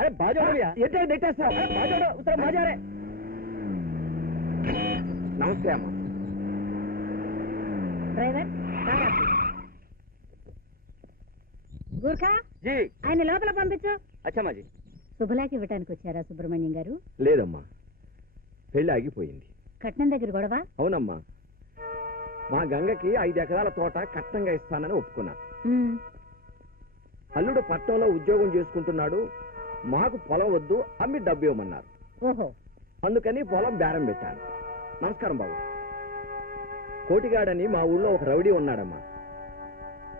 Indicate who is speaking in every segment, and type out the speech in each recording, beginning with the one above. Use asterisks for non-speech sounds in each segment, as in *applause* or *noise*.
Speaker 1: అరే బాజో బాజోడు బాజారే నమస్తే అమ్మా.
Speaker 2: ఆయన లోపల పంపించు.
Speaker 1: అచ్చమ్మాజీ.
Speaker 2: శుభలాకి ఇవ్వటానికి వచ్చారా సుబ్రహ్మణ్యం గారు?
Speaker 1: లేదమ్మా. పెళ్ళి ఆగిపోయింది.
Speaker 2: కట్నం దగ్గర గొడవ?
Speaker 1: అవునమ్మా. మా గంగకి ఐదు ఎకరాల తోట కట్నంగా ఇస్తానని ఒప్పుకున్నా. అల్లుడు పట్టణంలో ఉద్యోగం చేసుకుంటున్నాడు. మాకు పొలం వద్దు అమ్మి డబ్బు ఇవ్వమన్నారు.
Speaker 2: ఓహో.
Speaker 1: అందుకని పొలం బేరం పెట్టాను నమస్కారం బాబు. కోటిగాడని మా ఊళ్ళో ఒక రౌడీ ఉన్నాడమ్మా.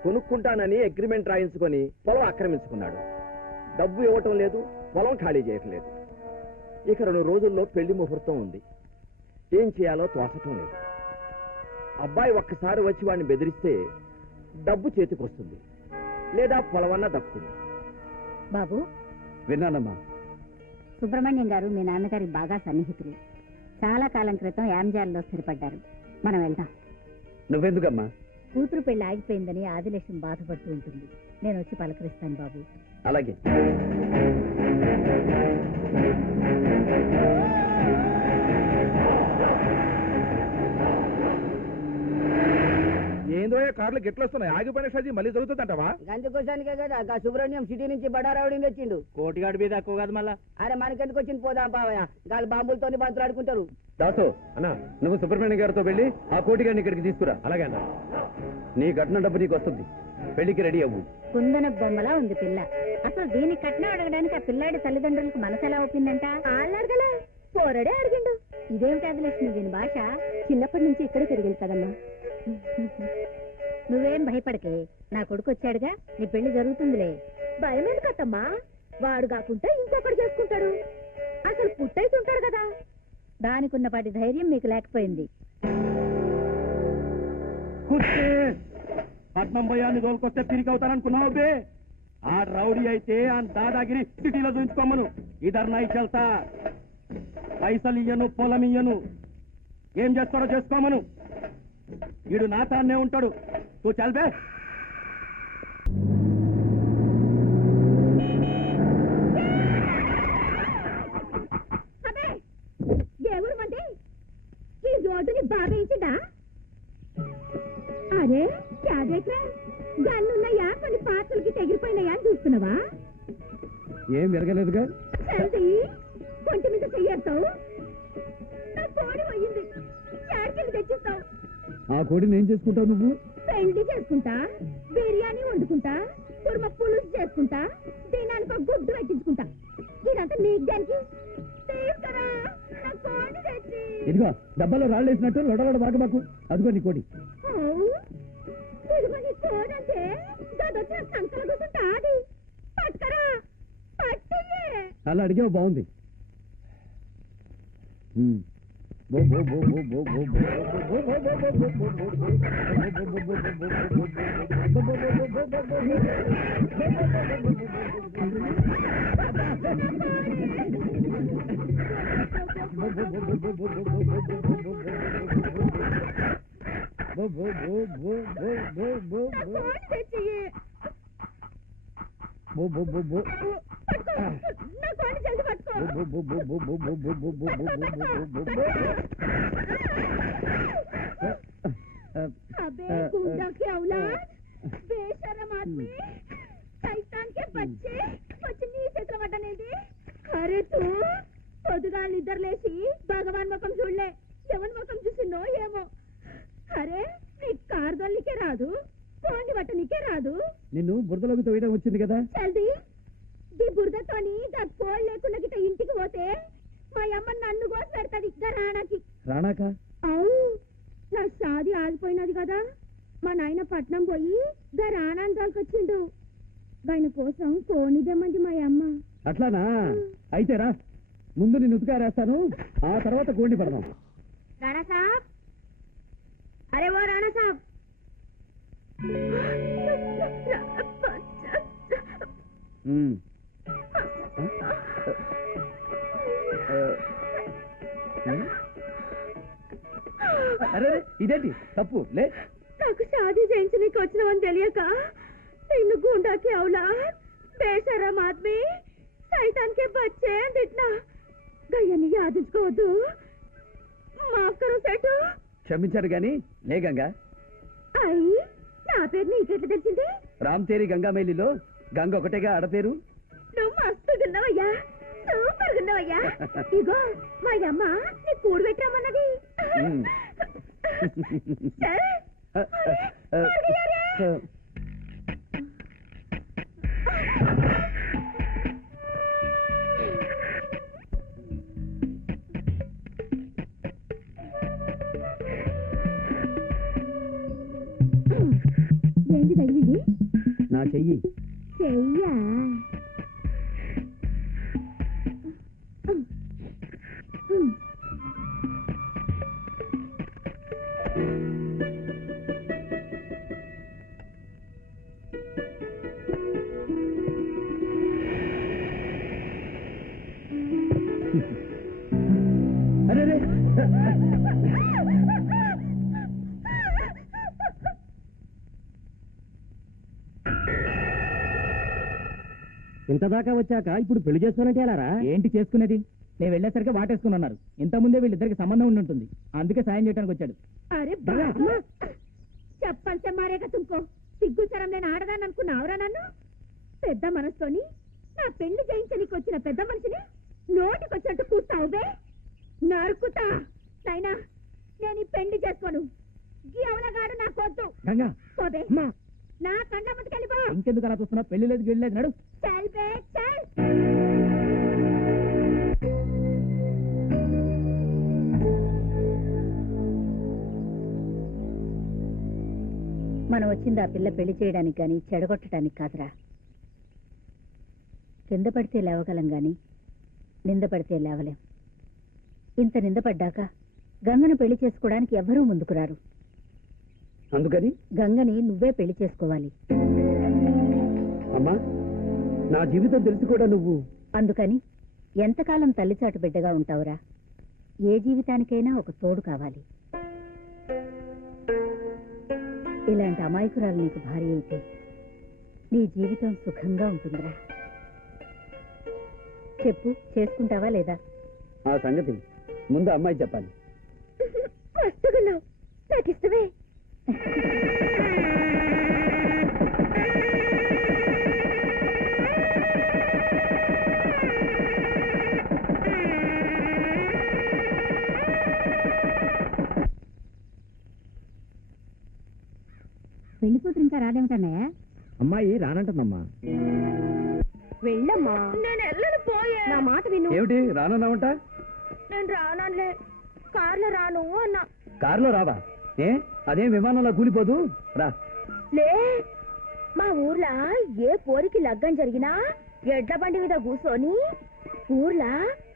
Speaker 1: కొనుక్కుంటానని అగ్రిమెంట్ రాయించుకొని పొలం ఆక్రమించుకున్నాడు. డబ్బు ఇవ్వటం లేదు పొలం ఖాళీ చేయటం లేదు ఇక రెండు రోజుల్లో పెళ్ళి ముహూర్తం ఉంది. ఏం చేయాలో తోచటం లేదు. అబ్బాయి ఒక్కసారి వచ్చి వాడిని బెదిరిస్తే డబ్బు చేతికొస్తుంది. లేదా పొలమన్నా దక్కుతుంది.
Speaker 2: బాబు
Speaker 1: విన్నానమ్మా.
Speaker 2: సుబ్రహ్మణ్యం గారు మీ నాన్నగారికి బాగా సన్నిహితులు. చాలా కాలం క్రితం యాంజాల్లో స్థిరపడ్డారు. మనం వెళ్దాం.
Speaker 1: నువ్వెందుకమ్మా?
Speaker 2: కూతురు పెళ్ళి ఆగిపోయిందని ఆదిలక్ష్మి బాధపడుతూ ఉంటుంది. నేను వచ్చి పలకరిస్తాను బాబు.
Speaker 1: అలాగే.
Speaker 3: కార్లు గిట్ల వస్తున్నాయి. ఆగిపోయిన షాజీ మళ్ళీ జరుగుతుందంటవా
Speaker 4: అందుకోసానికే కదా. గా సుబ్రహ్మణ్యం సిటీ నుంచి బడారావుడిని తెచ్చిండు.
Speaker 1: కోటిగాడి మీద ఎక్కువ కాదు మళ్ళా.
Speaker 4: అరే మనకెందుకు వచ్చింది? పోదాం పావయ్య గాలి బాంబులతోని బంతులు ఆడుకుంటారు.
Speaker 1: దాసు అన్నా నువ్వు సుబ్రహ్మణ్యం గారితో వెళ్ళి ఆ కోటిగాడిని ఇక్కడికి తీసుకురా. అలాగే అన్న. నీ కట్టిన డబ్బు నీకు వస్తుంది. పెళ్ళికి రెడీ అవ్వు.
Speaker 2: కుందన బొమ్మలా ఉంది పిల్ల. అసలు దీని కట్నం అడగడానికి ఆ పిల్లాడి తల్లిదండ్రులకు మనసు ఎలా ఒప్పిందంట? అడగలే. పోరడే అడిగిండు. ఇదేమిటి ఆదిలక్ష్మి దీని భాష? చిన్నప్పటి నుంచి ఇక్కడే పెరిగింది కదమ్మా. నువ్వేం భయపడకే. నా కొడుకు వచ్చాడుగా నీ పెళ్ళి జరుగుతుందిలే. భయం ఎందుకత్తమ్మా? వాడు కాకుండా ఇంకొకటి చేసుకుంటాడు. అసలు పుట్టయితుంటాడు కదా. దానికున్నపాటి ధైర్యం మీకు లేకపోయింది.
Speaker 3: పట్నం భయాన్ని తోలుకొస్తే తిరిగి అవుతాననుకున్నావు బే. ఆ రౌడీ అయితే ఆ దాదాగిరి సిటీలో చూపించుకోమను ఇద్దరు నై చెల్తా పైసలు ఇయ్యను పొలం ఇయ్యను. ఏం చేస్తాడో చేసుకోమను. వీడు నా ఉంటాడు.
Speaker 2: ఈ అరే గన్నున్నాయా కొన్ని పాత్రలకి తెగిరిపోయినాయా అని చూస్తున్నావా?
Speaker 3: ఏం జరగలేదుగా
Speaker 2: కొంటి మీద చెయ్యేస్తావు నా కోడి పోయింది. యాడికెళ్ళి తెచ్చిస్తావు?
Speaker 3: ఆ కోడిని ఏం చేసుకుంటావు నువ్వు?
Speaker 2: పెళ్ళి చేసుకుంటా బిర్యానీ వండుకుంటా కుర్మ పులుసు చేసుకుంటా దీనానికి ఒక గుడ్డు పెట్టించుకుంటా. ఇదంతా నీకు దానికి తీసుకురా నా కోడి తెచ్చి.
Speaker 3: ఇదిగో డబ్బాలో రాళ్ళు వేసినట్టు లొడలొడ బాగబాకు అదిగో నీ కోడి.
Speaker 2: ఇదిగో నీ కోడంటే గదొచ్చిన సంకల కూర్చుంటా అది పట్టుకరా పట్టుయే
Speaker 3: అలా అడిగావు బాగుంది. ఉమ్.
Speaker 2: चाहिए अबे गुंडा के औलाद बेशरम आदमी शैतान के बच्चे వచ్చి నీ చేతిలో పడ్డనేది అరే తూ పొద్దుగా నిద్రలేసి భగవాన్ ముఖం చూడలే ఎవరి ముఖం చూసిందో ఏమో అరే నీ కారు దొల్లికే రాదు కోండి బట్ట నీకే రాదు
Speaker 3: నిన్ను బురదలోకి తోయడం వచ్చింది కదా
Speaker 2: చల్ది ఈ దా కోళ్ళు లేకుండా గిట్ట ఇంటికి పోతే మా అమ్మ నన్ను కోసి పెడతాది రాణాకి.
Speaker 3: రాణాక?
Speaker 2: అవు నా షాది ఆగిపోయినది కదా. మా నాయన పట్నం పోయి గా రాణాన్ని తోలుకొచ్చిండు. ఆయన కోసం కోనిదేమంది మా అమ్మ.
Speaker 3: అట్లానా? అయితే రా. ముందు నేను ఉతికారేస్తాను. ఆ తర్వాత కోండి పడదాం.
Speaker 2: రాణా సాబ్ అరే ఓ రాణా సాబ్
Speaker 3: ఉమ్. అరే ఇదేంటి? తప్పు లే.
Speaker 2: నాకు షాదీ చేయించనీకి వచ్చినవని తెలియక నిన్ను గుండాకి అవులా. బేషరం ఆద్మీ సైతాన్ ఏం తిట్టినా. గయ్యని యాదించుకోవద్దు. మాఫ్ కరో సెటు.
Speaker 1: క్షమించారు గాని లే గంగా.
Speaker 2: అయ్యి నా పేరు నీకెట్లా తెలిసింది?
Speaker 1: రామ్ తేరి గంగా మేలిలో గంగ ఒకటేగా ఆడపేరు.
Speaker 2: నువ్వు మస్తు తిన్నావయ్యా. సూపర్ తిన్నావయ్యా. *laughs* ఇగో మా అమ్మ నీ కూడు పెట్టామన్నది. *laughs* ఏంటి తగిలింది?
Speaker 1: నా చెయ్యి.
Speaker 2: చెయ్యా.
Speaker 1: రే.
Speaker 3: ఇంత దాకా వచ్చాక ఇప్పుడు పెళ్ళి చేసుకోనంటే ఎలారా?
Speaker 5: ఏంటి చేసుకునేది? నేను వెళ్ళేసరికి వాటేసుకుని ఉన్నారు. ఇంత ముందే వీళ్ళిద్దరికి సంబంధం ఉండి ఉంటుంది. అందుకే సాయం చేయడానికి వచ్చాడు.
Speaker 2: అరే బాబా చెప్పాల్సే మారేక తుమ్కో సిగ్గు సరం నేను ఆడదాన్ని అనుకున్నావురా నన్ను? పెద్ద మనసుతోని నా పెళ్ళి చేయించనీకి వచ్చిన పెద్ద మనిషిని నోటికొచ్చినట్టు కూర్తావు బే నరుకుతా! నైనా నేను ఈ పెళ్ళి చేసుకోను. ఈ అవలగాడు నాకు వద్దు.
Speaker 5: గంగా
Speaker 2: పోదే నా కండ్ల ముందుకెళ్ళిపో
Speaker 5: ఇంకెందుకు అలా చూస్తున్నావు? పెళ్ళి లేదు గిళ్ళి లేదు నడు.
Speaker 2: చల్ బే చల్.
Speaker 6: మనం వచ్చింది ఆ పిల్ల పెళ్ళి చేయడానికి గాని చెడగొట్టడానికి కాదురా. కింద పడితే లేవగలం గాని నింద పడితే లేవలేం. ఇంత నిందపడ్డాక గంగను పెళ్ళి చేసుకోవడానికి ఎవ్వరూ ముందుకు రారు
Speaker 1: అందుకని?
Speaker 6: గంగని నువ్వే పెళ్ళి చేసుకోవాలి.
Speaker 1: అమ్మా నా జీవితం తెలిసి కూడా నువ్వు
Speaker 6: అందుకని ఎంతకాలం తల్లిచాటు బిడ్డగా ఉంటావురా? ఏ జీవితానికైనా ఒక తోడు కావాలి. ఇలాంటి అమాయకురాలు నీకు భార్య అయితే నీ జీవితం సుఖంగా ఉంటుందిరా. చెప్పు చేసుకుంటావా లేదా?
Speaker 1: ఆ సంగతి ముందు అమ్మాయి చెప్పాలి.
Speaker 2: మస్తుగున్నావు నాకు ఇష్టమే
Speaker 6: పెళ్ళి కూతురు ఇంకా రాదేమిటన్నయ్య
Speaker 1: అమ్మాయి రానంటుందమ్మా.
Speaker 2: వెళ్ళమ్మా. నేను వెళ్ళను పోయే. నా మాట విను.
Speaker 1: ఏమిటి? రానన్నావంట?
Speaker 2: నేను రానలే కార్లో రాను అన్నా.
Speaker 1: కారులో రావా? ఏ? అదేం విమానంలో కూలిపోదు? రా.
Speaker 2: లే మా ఊర్లో ఏ పోరికి లగ్గం జరిగినా ఎడ్ల బండి మీద కూర్చొని ఊర్లా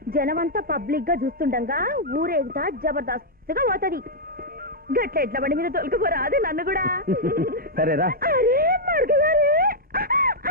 Speaker 2: జనమంతా పబ్లిక్గా చూస్తుండగా ఊరేగుతా జబర్దస్త్గా పోతది. గట్ల ఎడ్ల బండి మీద తొలకపోరాదు నన్ను కూడా.
Speaker 1: సరేరా
Speaker 2: అరే